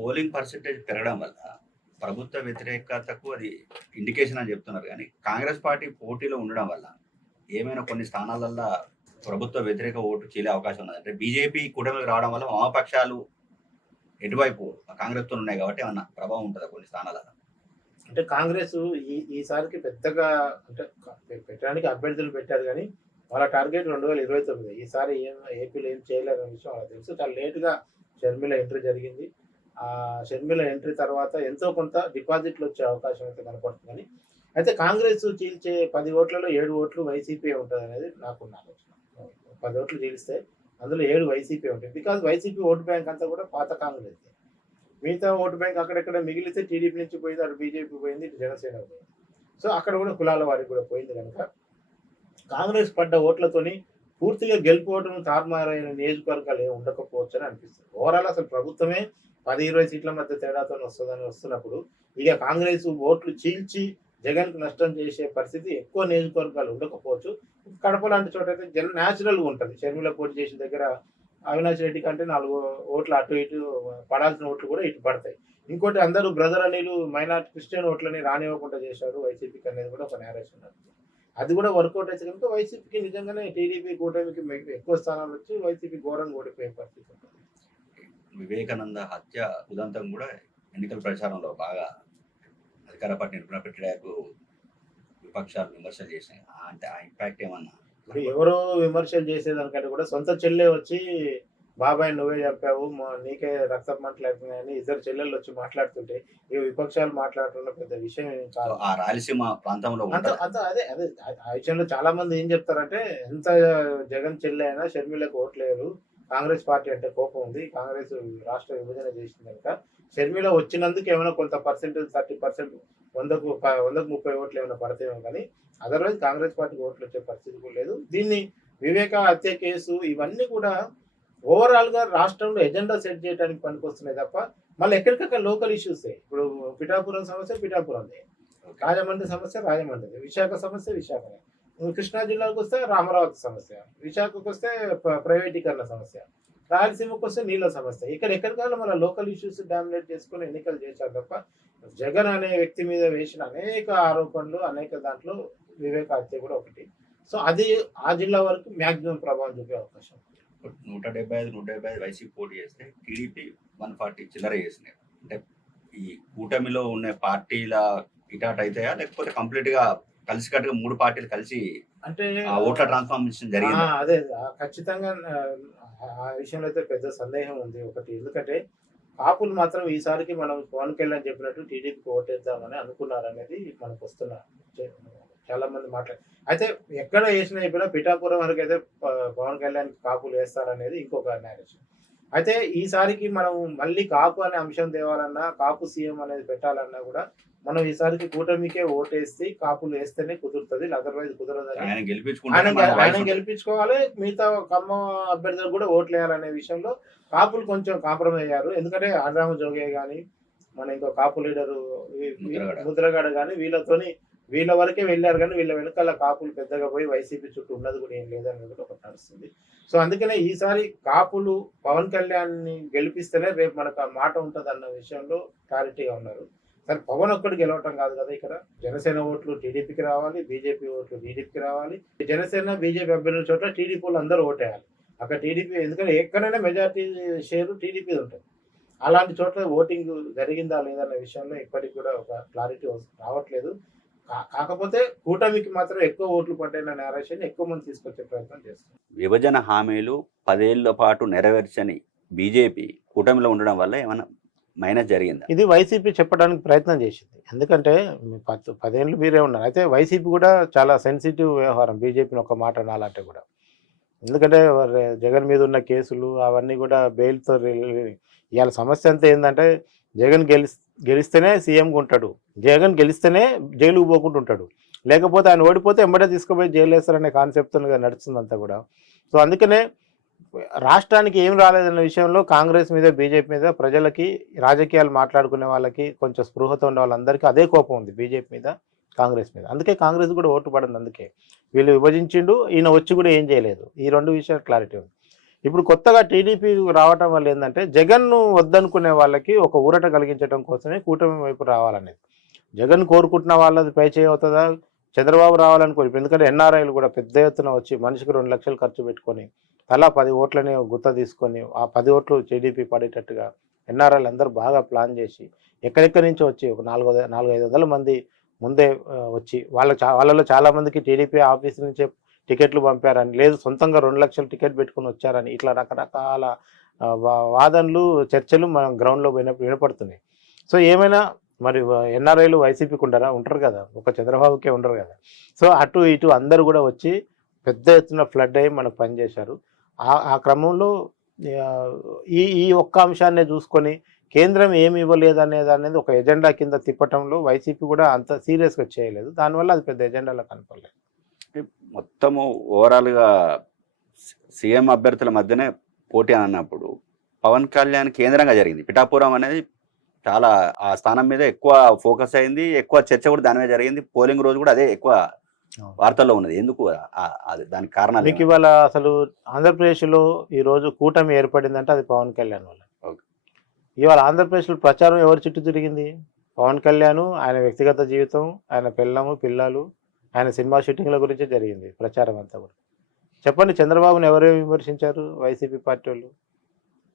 Polling percentage పెరగడం వల్ల ప్రభుత్వ వ్యతిరేకతకు అది ఇండికేషన్ అని చెప్తున్నారు. కానీ కాంగ్రెస్ పార్టీ పోటీలో ఉండడం వల్ల ఏమైనా కొన్ని స్థానాలల్లో ప్రభుత్వ వ్యతిరేక ఓటు చీలే అవకాశం ఉన్నది. అంటే బీజేపీ కూటమికి రావడం వల్ల వామపక్షాలు ఎటువైపు కాంగ్రెస్‌తో ఉన్నాయి కాబట్టి ఏమన్నా ప్రభావం ఉంటదా కొన్ని స్థానాలలో? అంటే కాంగ్రెస్ ఈసారికి పెద్దగా అంటే పెట్టడానికి అభ్యర్థులు పెట్టారు కానీ వాళ్ళ టార్గెట్ 2029. ఈసారి ఏపీలో ఏం చేయలేరనే విషయం వాళ్ళకి తెలుసు. చాలా లేట్‌గా షర్మిల ఎంట్రీ జరిగింది. షర్మిల ఎంట్రీ తర్వాత ఎంతో కొంత డిపాజిట్లు వచ్చే అవకాశం అయితే కనపడుతుందని. అయితే కాంగ్రెస్ చీల్చే 10 ఓట్లలో 7 ఓట్లు వైసీపీ ఉంటదనేది నాకున్న ఆలోచన. 10 ఓట్లు చీలిస్తే అందులో 7 వైసీపీ ఉంటాయి. బికాజ్ వైసీపీ ఓటు బ్యాంక్ అంతా కూడా పాత కాంగ్రెస్‌దే. మిగతా ఓటు బ్యాంక్ అక్కడెక్కడ మిగిలితే టీడీపీ నుంచి పోయింది, అటు బీజేపీ పోయింది, ఇటు జనసేన పోయింది. సో అక్కడ కూడా కులాల వారికి కూడా పోయింది కనుక కాంగ్రెస్ పడ్డ ఓట్లతోని పూర్తిగా గెలుపు ఓటమి తారుమారైన నియోజకవర్గాలు ఏమి ఉండకపోవచ్చు అని అనిపిస్తుంది. ఓవరాల్ అసలు ప్రభుత్వమే 10-20 సీట్ల మధ్య తేడాతో వస్తున్నప్పుడు ఇక కాంగ్రెస్ ఓట్లు చీల్చి జగన్కు నష్టం చేసే పరిస్థితి ఎక్కువ నియోజకవర్గాలు ఉండకపోవచ్చు. కడప లాంటి చోట అయితే న్యాచురల్గా ఉంటుంది. షర్మిల పోటీ చేసిన దగ్గర అవినాష్ రెడ్డి కంటే 4 ఓట్లు అటు ఇటు పడాల్సిన ఓట్లు కూడా ఇటు పడతాయి. ఇంకోటి అందరూ బ్రదర్ అనిలు మైనార్టీ క్రిస్టియన్ ఓట్లని రానివ్వకుండా చేశారు వైసీపీకి అనేది కూడా ఒక నేరేషన్ నడుస్తుంది. అది కూడా వర్కౌట్ అయితే కనుక వైసీపీకి నిజంగానే టీడీపీ కూటమికి ఎక్కువ స్థానాలు వచ్చి వైసీపీ ఘోరంగా ఓడిపోయే పరిస్థితి ఉంటుంది. వివేకానంద హత్య ఉదంతం కూడా ఎన్నికల ప్రచారంలో బాగా అధికార పార్టీ నిలబెట్టడానికి విపక్షాలు విమర్శలు చేసినాయి. అంటే ఆ ఇంపాక్ట్ ఏమన్నా? ఇప్పుడు ఎవరో విమర్శలు చేసేదానికంటే కూడా సొంత చెల్లె వచ్చి బాబాయ్ నువ్వే చెప్పావు నీకే రక్తం మాట్లాడుతున్నాయని ఇద్దరు చెల్లెళ్ళు వచ్చి మాట్లాడుతుంటే ఈ విపక్షాలు మాట్లాడుతున్న పెద్ద విషయం ఏం కాదు. ఆ రాయలసీమ ప్రాంతంలో అదే అదే ఆ విషయంలో చాలా మంది ఏం చెప్తారంటే ఎంత జగన్ చెల్లె అయినా షర్మిలకు ఓట్లేరు, కాంగ్రెస్ పార్టీ అంటే కోపం ఉంది, కాంగ్రెస్ రాష్ట్ర విభజన చేసింది కనుక షర్మిల వచ్చినందుకు ఏమైనా కొంత పర్సెంటేజ్ 30%, 100కు 30 ఓట్లు ఏమైనా పడతాయేమో కానీ అదర్వైజ్ కాంగ్రెస్ పార్టీకి ఓట్లు వచ్చే పరిస్థితి కూడా లేదు. దీన్ని వివేక హత్య కేసు ఇవన్నీ కూడా ఓవరాల్గా రాష్ట్రంలో ఎజెండా సెట్ చేయడానికి పనికొస్తున్నాయి తప్ప మళ్ళీ ఎక్కడికక్కడ లోకల్ ఇష్యూసే. ఇప్పుడు పిఠాపురం సమస్య పిఠాపురందే, రాజమండ్రి సమస్య రాజమండ్రి, విశాఖ సమస్య విశాఖ, కృష్ణా జిల్లాకు వస్తే రామరావతి సమస్య, విశాఖకు వస్తే ప్రైవేటీకరణ సమస్య, రాయలసీమకు వస్తే నీళ్ళ సమస్య. ఎక్కడికైనా మన లోకల్ ఇష్యూస్ డామినేట్ చేసుకుని ఎన్నికలు చేశారు తప్ప జగన్ అనే వ్యక్తి మీద వేసిన అనేక ఆరోపణలు అనేక దాంట్లో వివేక హత్య కూడా ఒకటి. సో అది ఆ జిల్లా వరకు మ్యాక్సిమం ప్రభావం చూపే అవకాశం. 175 వైసీపీ పోటీ చేస్తే టీడీపీ 140 చిల్లర చేసినాయి. అంటే ఈ కూటమిలో ఉన్న పార్టీల ఇటాట్ అవుతాయా లేకపోతే కంప్లీట్ గా కలిసికట్టుగా 3 పార్టీలు కలిసి అంటే ఓట్ల ట్రాన్స్ఫార్మేషన్ జరిగింది? అదే ఖచ్చితంగా ఆ విషయంలో అయితే పెద్ద సందేహం ఉంది ఒకటి. ఎందుకంటే కాపులు మాత్రం ఈసారికి మనం పవన్ కళ్యాణ్ చెప్పినట్టు టీడీపీకి ఓటేద్దామని అనుకున్నారనేది మనకు వస్తున్న చాలా మంది మాట్లాడారు. అయితే ఎక్కడ వేసినా చెప్పినా పిఠాపురం వరకు అయితే పవన్ కళ్యాణ్ కాపులు వేస్తారనేది ఇంకొక నేరేషన్. అయితే ఈసారికి మనం మళ్ళీ కాపు అనే అంశం తేవాలన్నా, కాపు సీఎం అనేది పెట్టాలన్నా కూడా మనం ఈసారికి కూటమికే ఓటేస్తే కాపులు వేస్తేనే కుదురుతుంది, అదర్వైజ్ కుదరదని. ఆయన గెలిపించుకోవాలి, మిగతా కమ్మ అభ్యర్థులకు కూడా ఓట్లు వేయాలనే విషయంలో కాపులు కొంచెం కాంప్రమైజ్ అయ్యారు. ఎందుకంటే ఆంధ్రామ జోగే కానీ మన ఇంకో కాపు లీడరు ముద్రగడ కానీ వీళ్ళ వరకే వెళ్ళారు కానీ వీళ్ళ వెనకాల కాపులు పెద్దగా పోయి వైసీపీ చుట్టూ ఉన్నది కూడా ఏం లేదనేది కూడా ఒకటి నడుస్తుంది. సో అందుకనే ఈసారి కాపులు పవన్ కళ్యాణ్ని గెలిపిస్తేనే రేపు మనకు ఆ మాట ఉంటుంది అన్న విషయంలో క్లారిటీగా ఉన్నారు. సరే పవన్ ఒక్కడు గెలవటం కాదు కదా, ఇక్కడ జనసేన ఓట్లు టీడీపీకి రావాలి, బీజేపీ ఓట్లు టీడీపీకి రావాలి. జనసేన బీజేపీ అభ్యర్థుల చోట్ల టీడీపీ వాళ్ళు అందరూ ఓటేయాలి. అక్కడ టీడీపీ ఎందుకంటే ఎక్కడైనా మెజార్టీ షేరు టీడీపీ ఉంటుంది. అలాంటి చోట్ల ఓటింగ్ జరిగిందా లేదన్న విషయంలో ఇప్పటికి కూడా ఒక క్లారిటీ రావట్లేదు. కాకపోతే కూటమికి మాత్రం ఎక్కువ ఓట్లు పడ్డాయన్న నేరేషన్ ఎక్కువ మంది తీసుకొచ్చే ప్రయత్నం చేస్తారు. విభజన హామీలు 10 ఏళ్ల పాటు నెరవేర్చని బీజేపీ కూటమిలో ఉండడం వల్ల ఏమైనా మైనస్ జరిగిందా? ఇది వైసీపీ చెప్పడానికి ప్రయత్నం చేసింది. ఎందుకంటే 10 ఏళ్ళు మీరే ఉన్నారు. అయితే వైసీపీ కూడా చాలా సెన్సిటివ్ వ్యవహారం బీజేపీని ఒక మాట అనాలంటే కూడా. ఎందుకంటే జగన్ మీద ఉన్న కేసులు అవన్నీ కూడా బెయిల్తో ఇవాళ సమస్య అంతా ఏంటంటే జగన్ గెలిస్తేనే సీఎంగా ఉంటాడు, జగన్ గెలిస్తేనే జైలుకు పోకుండా ఉంటాడు, లేకపోతే ఆయన ఓడిపోతే ఎంబడే తీసుకుపోయి జైలు వేస్తారనే కాన్సెప్ట్తో నడుస్తుందంతా కూడా. సో అందుకనే రాష్ట్రానికి ఏం రాలేదన్న విషయంలో కాంగ్రెస్ మీద బీజేపీ మీద ప్రజలకి రాజకీయాలు మాట్లాడుకునే వాళ్ళకి కొంచెం స్పృహతో ఉండే వాళ్ళందరికీ అదే కోపం ఉంది బీజేపీ మీద కాంగ్రెస్ మీద. అందుకే కాంగ్రెస్ కూడా ఓటు పడింది. అందుకే వీళ్ళు విభజించిండు, ఈయన వచ్చి కూడా ఏం చేయలేదు. ఈ 2 విషయాలు క్లారిటీ ఉంది. ఇప్పుడు కొత్తగా టీడీపీ రావటం వల్ల ఏంటంటే జగన్ను వద్దనుకునే వాళ్ళకి ఒక ఊరట కలిగించడం కోసమే కూటమి వైపు రావాలనేది. జగన్ కోరుకుంటున్న వాళ్ళది పై చేయి అవుతుందా, చంద్రబాబు రావాలనుకోరు. ఇప్పుడు ఎందుకంటే ఎన్ఆర్ఐలు కూడా పెద్ద ఎత్తున వచ్చి మనిషికి 2 లక్షలు ఖర్చు పెట్టుకొని తలా 10 ఓట్లని గుత్త తీసుకొని ఆ 10 ఓట్లు టీడీపీ పడేటట్టుగా ఎన్ఆర్ఐలు అందరూ బాగా ప్లాన్ చేసి ఎక్కడెక్కడి నుంచో వచ్చి ఒక 400-500 మంది ముందే వచ్చి వాళ్ళలో చాలా మందికి టీడీపీ ఆఫీస్ నుంచే టికెట్లు పంపారని, లేదు సొంతంగా 2 లక్షలు టికెట్ పెట్టుకుని వచ్చారని, ఇట్లా రకరకాల వాదనలు చర్చలు మనం గ్రౌండ్లో వినపడుతున్నాయి. సో ఏమైనా మరి ఎన్ఆర్ఐలు వైసీపీకి ఉంటారు కదా, ఒక చంద్రబాబుకే ఉండరు కదా. సో అటు ఇటు అందరూ కూడా వచ్చి పెద్ద ఎత్తున ఫ్లడ్ అయ్యి మనకు పనిచేశారు. ఆ క్రమంలో ఈ ఒక్క అంశాన్ని చూసుకొని కేంద్రం ఏమి ఇవ్వలేదు అనేది ఒక ఎజెండా కింద తిప్పటంలో వైసీపీ కూడా అంత సీరియస్గా చేయలేదు. దానివల్ల అది పెద్ద ఎజెండాలో కనపడలేదు. మొత్తము ఓవరాల్గా సీఎం అభ్యర్థుల మధ్యనే పోటీ అన్నప్పుడు పవన్ కళ్యాణ్ కేంద్రంగా జరిగింది. పిఠాపురం అనేది చాలా ఆ స్థానం మీద ఎక్కువ ఫోకస్ అయింది, ఎక్కువ చర్చ కూడా దాని మీద జరిగింది. పోలింగ్ రోజు కూడా అదే ఎక్కువ వార్తల్లో ఉన్నది. ఎందుకు దానికి కారణాలు మీకు ఇవాళ అసలు ఆంధ్రప్రదేశ్లో ఈరోజు కూటమి ఏర్పడిందంటే అది పవన్ కళ్యాణ్ వల్ల. ఇవాళ ఆంధ్రప్రదేశ్లో ప్రచారం ఎవరి చుట్టూ తిరిగింది? పవన్ కళ్యాణ్, ఆయన వ్యక్తిగత జీవితం, ఆయన పిల్లము పిల్లలు, ఆయన సినిమా షూటింగ్ల గురించే జరిగింది ప్రచారం అంతా కూడా. చెప్పండి, చంద్రబాబుని ఎవరు విమర్శించారు? వైసీపీ పార్టీ వాళ్ళు.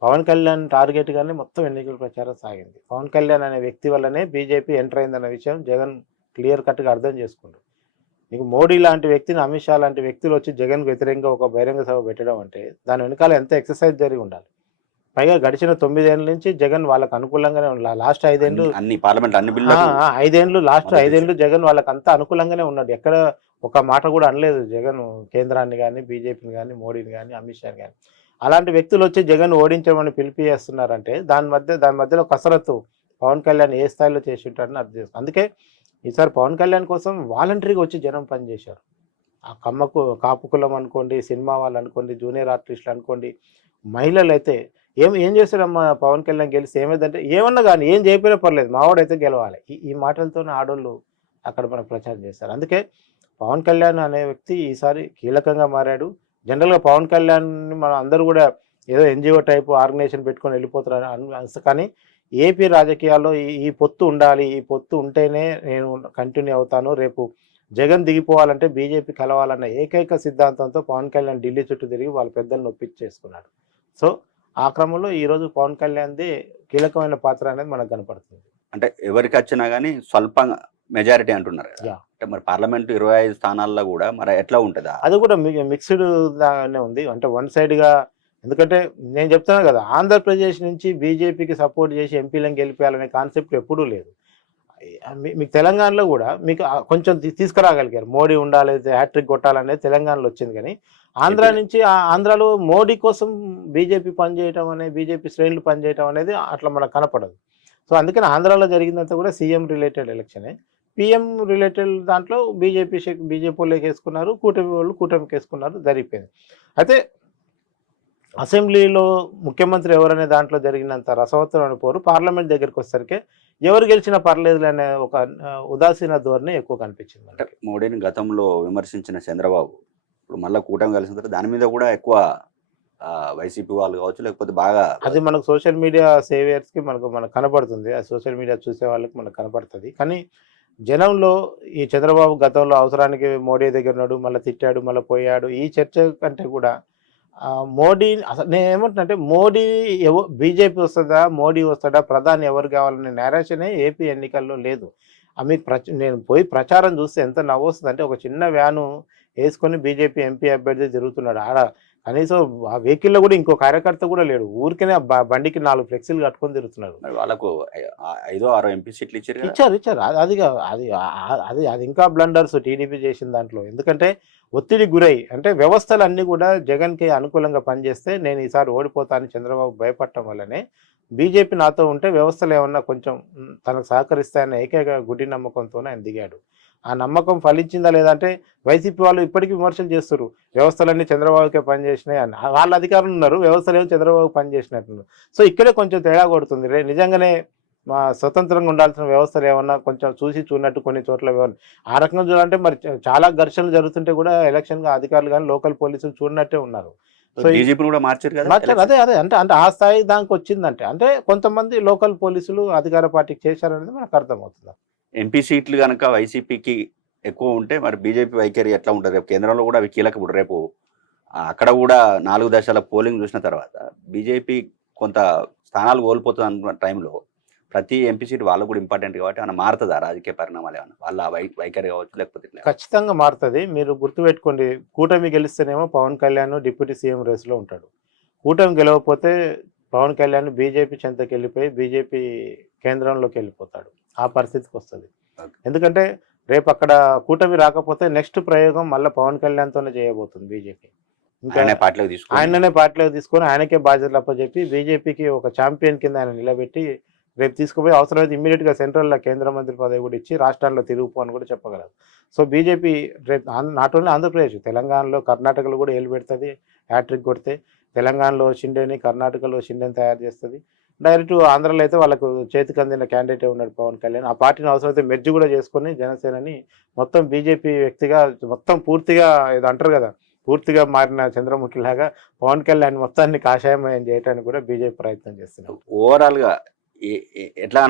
పవన్ కళ్యాణ్ టార్గెట్గానే మొత్తం ఎన్నికల ప్రచారం సాగింది. పవన్ కళ్యాణ్ అనే వ్యక్తి వల్లనే బీజేపీ ఎంటర్ అయిందన్న విషయం జగన్ క్లియర్ కట్గా అర్థం చేసుకుంటారు. నీకు మోడీ లాంటి వ్యక్తిని, అమిత్ షా లాంటి వ్యక్తులు వచ్చి జగన్ వ్యతిరేకంగా ఒక బహిరంగ సభ పెట్టడం అంటే దాని వెనకాల ఎంత ఎక్సర్సైజ్ జరిగి ఉండాలి. పైగా గడిచిన 9 ఏళ్ళ నుంచి జగన్ వాళ్ళకు అనుకూలంగానే ఉండాలి. లాస్ట్ 5 ఏళ్ళు అన్ని పార్లమెంట్ అన్ని బిల్లు 5 ఏళ్ళు లాస్ట్ 5 ఏళ్ళు జగన్ వాళ్ళకి అంతా అనుకూలంగానే ఉన్నాడు. ఎక్కడ ఒక మాట కూడా అనలేదు జగన్ కేంద్రాన్ని కానీ, బీజేపీని కానీ, మోడీని కానీ, అమిత్ షాని కానీ. అలాంటి వ్యక్తులు వచ్చి జగన్ ఓడించమని పిలిపిస్తున్నారంటే దాని మధ్యలో కసరత్తు పవన్ కళ్యాణ్ ఏ స్థాయిలో చేసి ఉంటారని అర్థం చేసుకో. అందుకే ఈసారి పవన్ కళ్యాణ్ కోసం వాలంటరీగా వచ్చి జనం పనిచేశారు. ఆ కాపు కులం అనుకోండి, సినిమా వాళ్ళు అనుకోండి, జూనియర్ ఆర్టిస్టులు అనుకోండి, మహిళలు అయితే ఏం చేస్తాడమ్మా పవన్ కళ్యాణ్ గెలిస్తే ఏమైందంటే ఏమన్నా కానీ ఏం చేయకపోయినా పర్లేదు మావాడైతే గెలవాలి, ఈ మాటలతోనే ఆడోళ్ళు అక్కడ మనకు ప్రచారం చేస్తారు. అందుకే పవన్ కళ్యాణ్ అనే వ్యక్తి ఈసారి కీలకంగా మారాడు. జనరల్గా పవన్ కళ్యాణ్ని మనం అందరూ కూడా ఏదో ఎన్జిఓ టైపు ఆర్గనైజేషన్ పెట్టుకొని వెళ్ళిపోతారు. కానీ ఏపీ రాజకీయాల్లో ఈ పొత్తు ఉండాలి, ఈ పొత్తు ఉంటేనే నేను కంటిన్యూ అవుతాను, రేపు జగన్ దిగిపోవాలంటే బీజేపీ కలవాలన్న ఏకైక సిద్ధాంతంతో పవన్ కళ్యాణ్ ఢిల్లీ చుట్టూ తిరిగి వాళ్ళ పెద్దలను ఒప్పించేసుకున్నాడు. సో ఆ క్రమంలో ఈరోజు పవన్ కళ్యాణ్ది కీలకమైన పాత్ర అనేది మనకు కనపడుతుంది. అంటే ఎవరికి వచ్చినా కానీ స్వల్పంగా మెజారిటీ అంటున్నారు. అంటే మరి పార్లమెంట్ 25 స్థానాల్లో కూడా మరి ఎట్లా ఉంటుందా? అది కూడా మిక్స్డ్ గానే ఉంది. అంటే వన్ సైడ్గా, ఎందుకంటే నేను చెప్తున్నా కదా, ఆంధ్రప్రదేశ్ నుంచి బీజేపీకి సపోర్ట్ చేసి ఎంపీలను గెలిపేయాలనే కాన్సెప్ట్ ఎప్పుడూ లేదు. మీకు తెలంగాణలో కూడా మీకు కొంచెం తీసుకురాగలిగారు. మోడీ ఉండాలి, హ్యాట్రిక్ కొట్టాలనేది తెలంగాణలో వచ్చింది. కానీ ఆంధ్ర నుంచి ఆంధ్రాలో మోడీ కోసం బీజేపీ పనిచేయటం అనేది, బీజేపీ శ్రేణులు పనిచేయటం అనేది అట్లా మనకు కనపడదు. సో అందుకని ఆంధ్రాలో జరిగిందంతా కూడా సీఎం రిలేటెడ్ ఎలక్షనే. పిఎం రిలేటెడ్ దాంట్లో బీజేపీ వాళ్ళకి వేసుకున్నారు, కూటమి వాళ్ళు కూటమికి వేసుకున్నారు, జరిగిపోయింది. అయితే అసెంబ్లీలో ముఖ్యమంత్రి ఎవరనే దాంట్లో జరిగినంత రసవత్తరమైన పోరు పార్లమెంట్ దగ్గరికి వచ్చేసరికి ఎవరు గెలిచినా పర్లేదు అనే ఒక ఉదాసీన ధోరణి ఎక్కువ కనిపించింది. అంటే మోడీని గతంలో విమర్శించిన చంద్రబాబు ఇప్పుడు మళ్ళీ కూటమి కలిసిన తర్వాత దాని మీద కూడా ఎక్కువ వైసీపీ వాళ్ళు కావచ్చు, లేకపోతే బాగా అది మనకు సోషల్ మీడియా సేవియర్స్కి మనకు కనపడుతుంది. ఆ సోషల్ మీడియా చూసే వాళ్ళకి మనకు కనపడుతుంది. కానీ జనంలో ఈ చంద్రబాబు గతంలో అవసరానికి మోడీ దగ్గర ఉన్నాడు, మళ్ళీ తిట్టాడు, మళ్ళీ పోయాడు, ఈ చర్చ కంటే కూడా మోడీ అసలు నేను ఏమంటున్నానంటే మోడీ బీజేపీ వస్తుందా, మోడీ వస్తాడా, ప్రధాని ఎవరు కావాలనే నేరేషనే ఏపీ ఎన్నికల్లో లేదు. మీకు నేను పోయి ప్రచారం చూస్తే ఎంత నవ్వు వస్తుంది అంటే, ఒక చిన్న వ్యాను వేసుకొని బీజేపీ ఎంపీ అభ్యర్థి తిరుగుతున్నాడు. ఆడ కనీసం ఆ వెహికల్లో కూడా ఇంకో కార్యకర్త కూడా లేడు, ఊరికనే బండికి 4 ఫ్లెక్సీలు కట్టుకొని తిరుగుతున్నాడు. వాళ్ళకు 5-6 ఎంపీ సీట్లు ఇచ్చారు. అది ఇంకా బ్లండర్స్ టీడీపీ చేసిన దాంట్లో. ఎందుకంటే ఒత్తిడి గురై, అంటే వ్యవస్థలు అన్నీ కూడా జగన్కి అనుకూలంగా పనిచేస్తే నేను ఈసారి ఓడిపోతానని చంద్రబాబు భయపడటం వల్లనే బీజేపీ నాతో ఉంటే వ్యవస్థలు ఏమన్నా కొంచెం తనకు సహకరిస్తాయన్న ఏకైక గుడ్డి నమ్మకంతోనే ఆయన దిగాడు. ఆ నమ్మకం ఫలించిందా లేదంటే వైసీపీ వాళ్ళు ఇప్పటికీ విమర్శలు చేస్తారు, వ్యవస్థలన్నీ చంద్రబాబుకే పనిచేసినాయి అని. వాళ్ళ అధికారులు ఉన్నారు, వ్యవస్థలు ఏమో చంద్రబాబు పనిచేసినట్టున్నారు. సో ఇక్కడే కొంచెం తేడా కొడుతుంది. నిజంగానే మా స్వతంత్రంగా ఉండాల్సిన వ్యవస్థలు ఏమన్నా కొంచెం చూసి చూడనట్టు కొన్ని చోట్ల ఆ రకంగా చూడాలంటే మరి చాలా ఘర్షణలు జరుగుతుంటే కూడా ఎలక్షన్గా అధికారులు కానీ లోకల్ పోలీసులు చూడనట్టే ఉన్నారు. సో డీజీపీని కూడా మార్చారు కదా మార్చారు. అదే అదే అంటే అంటే ఆ స్థాయి దానికి వచ్చిందంటే అంటే కొంతమంది లోకల్ పోలీసులు అధికార పార్టీకి చేశారనేది మనకు అర్థమవుతుంది. ఎంపీ సీట్లు కనుక వైసీపీకి ఎక్కువ ఉంటే మరి బీజేపీ వైఖరి ఎట్లా ఉంటుంది? రేపు కేంద్రంలో కూడా అవి కీలక ఇప్పుడు రేపు అక్కడ కూడా 4 దశల పోలింగ్ చూసిన తర్వాత బీజేపీ కొంత స్థానాలు కోల్పోతుంది అనుకున్న టైంలో ప్రతి ఎంపీ సీట్ వాళ్ళకు కూడా ఇంపార్టెంట్ కాబట్టి ఏమైనా మారుతుందా రాజకీయ పరిణామాలు ఏమన్నా వాళ్ళ వైఖరి కావచ్చు లేకపోతే ఇట్లా? ఖచ్చితంగా మారుతుంది. మీరు గుర్తుపెట్టుకోండి, కూటమి గెలిస్తేనేమో పవన్ కళ్యాణ్ డిప్యూటీ సీఎం రేసులో ఉంటాడు. కూటమి గెలవకపోతే పవన్ కళ్యాణ్ బీజేపీ చెంతకి వెళ్ళిపోయి బీజేపీ కేంద్రంలోకి వెళ్ళిపోతాడు. ఆ పరిస్థితికి వస్తుంది. ఎందుకంటే రేపు అక్కడ కూటమి రాకపోతే నెక్స్ట్ ప్రయోగం మళ్ళీ పవన్ కళ్యాణ్తోనే చేయబోతుంది బీజేపీ. ఇంకా ఆయననే పార్టీలోకి తీసుకొని ఆయనకే బాధ్యతలు అప్పచెప్పి బీజేపీకి ఒక ఛాంపియన్ కింద ఆయన నిలబెట్టి రేపు తీసుకుపోయి అవసరమైతే ఇమ్మీడియట్గా సెంట్రల్లో కేంద్ర మంత్రి పదవి కూడా ఇచ్చి రాష్ట్రాల్లో తిరుగుపో అని కూడా చెప్పగలరు. సో బీజేపీ రేపు నాట్ ఓన్లీ ఆంధ్రప్రదేశ్, తెలంగాణలో కర్ణాటకలో కూడా ఏలు పెడుతుంది. హ్యాట్రిక్ కొడితే తెలంగాణలో షిండేని, కర్ణాటకలో షిండేని తయారు చేస్తుంది. డైరెక్ట్ ఆంధ్రలో అయితే వాళ్ళకు చేతికి అందిన క్యాండిడేటే ఉన్నాడు పవన్ కళ్యాణ్. ఆ పార్టీని అవసరమైతే మెర్జ్ కూడా చేసుకొని జనసేనని మొత్తం బీజేపీ వ్యక్తిగా మొత్తం పూర్తిగా ఏదో అంటారు కదా, పూర్తిగా మారిన చంద్రముఖిలాగా పవన్ కళ్యాణ్ మొత్తాన్ని కాషాయమయం చేయడానికి కూడా బీజేపీ ప్రయత్నం చేస్తున్నారు. ఓవరాల్గా ఎట్లా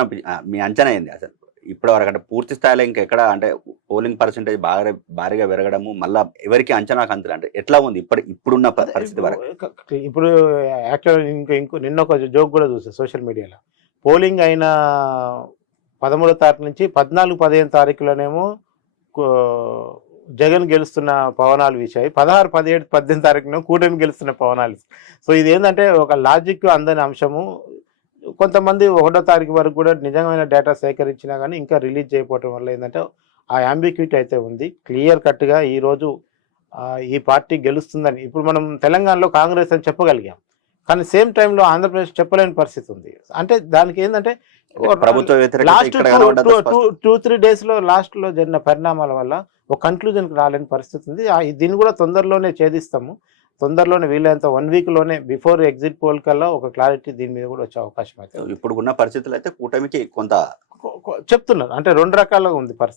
మీ అంచనా ఏంది అసలు ఇప్పటి వరకు? అంటే పూర్తి స్థాయిలో ఇంకెక్కడ అంటే పోలింగ్ పర్సెంటేజ్ భారీగా పెరగడము మళ్ళీ ఎవరికి అంచనాకు అంతలు అంటే ఎట్లా ఉంది ఇప్పుడున్న పరిస్థితి వరకు? ఇప్పుడు యాక్చువల్ నిన్న ఒక జోక్ కూడా చూసా సోషల్ మీడియాలో. పోలింగ్ అయిన 13వ తారీఖు నుంచి 14, 15 తారీఖులోనేమో జగన్ గెలుస్తున్న పవనాలు వీచాయి. 16, 17, 18 తారీఖున కూటమి గెలుస్తున్న పవనాలు. సో ఇది ఏంటంటే ఒక లాజిక్ అందని అంశము. కొంతమంది 1వ తారీఖు వరకు కూడా నిజమైన డేటా సేకరించినా కానీ ఇంకా రిలీజ్ చేయకపోవడం వల్ల ఏంటంటే ఆ అంబిక్విటీ అయితే ఉంది. క్లియర్ కట్గా ఈరోజు ఈ పార్టీ గెలుస్తుందని ఇప్పుడు మనం తెలంగాణలో కాంగ్రెస్ అని చెప్పగలిగాం, కానీ సేమ్ టైంలో ఆంధ్రప్రదేశ్ చెప్పలేని పరిస్థితి ఉంది. అంటే దానికి ఏంటంటే లాస్ట్ 2-3 డేస్లో లాస్ట్లో జరిగిన పరిణామాల వల్ల ఒక కన్క్లూజన్కి రాలేని పరిస్థితి ఉంది. దీన్ని కూడా తొందరలోనే ఛేదిస్తాము. తొందరలోనే వీలైనంత 1 వీక్లోనే బిఫోర్ ఎగ్జిట్ పోల్ కల్లా ఒక క్లారిటీ దీని మీద కూడా వచ్చే అవకాశం అయితే ఇప్పుడు ఉన్న పరిస్థితులు అయితే కూటమికి కొంత చెప్తున్నారు. అంటే 2 రకాలుగా ఉంది పరిస్థితి.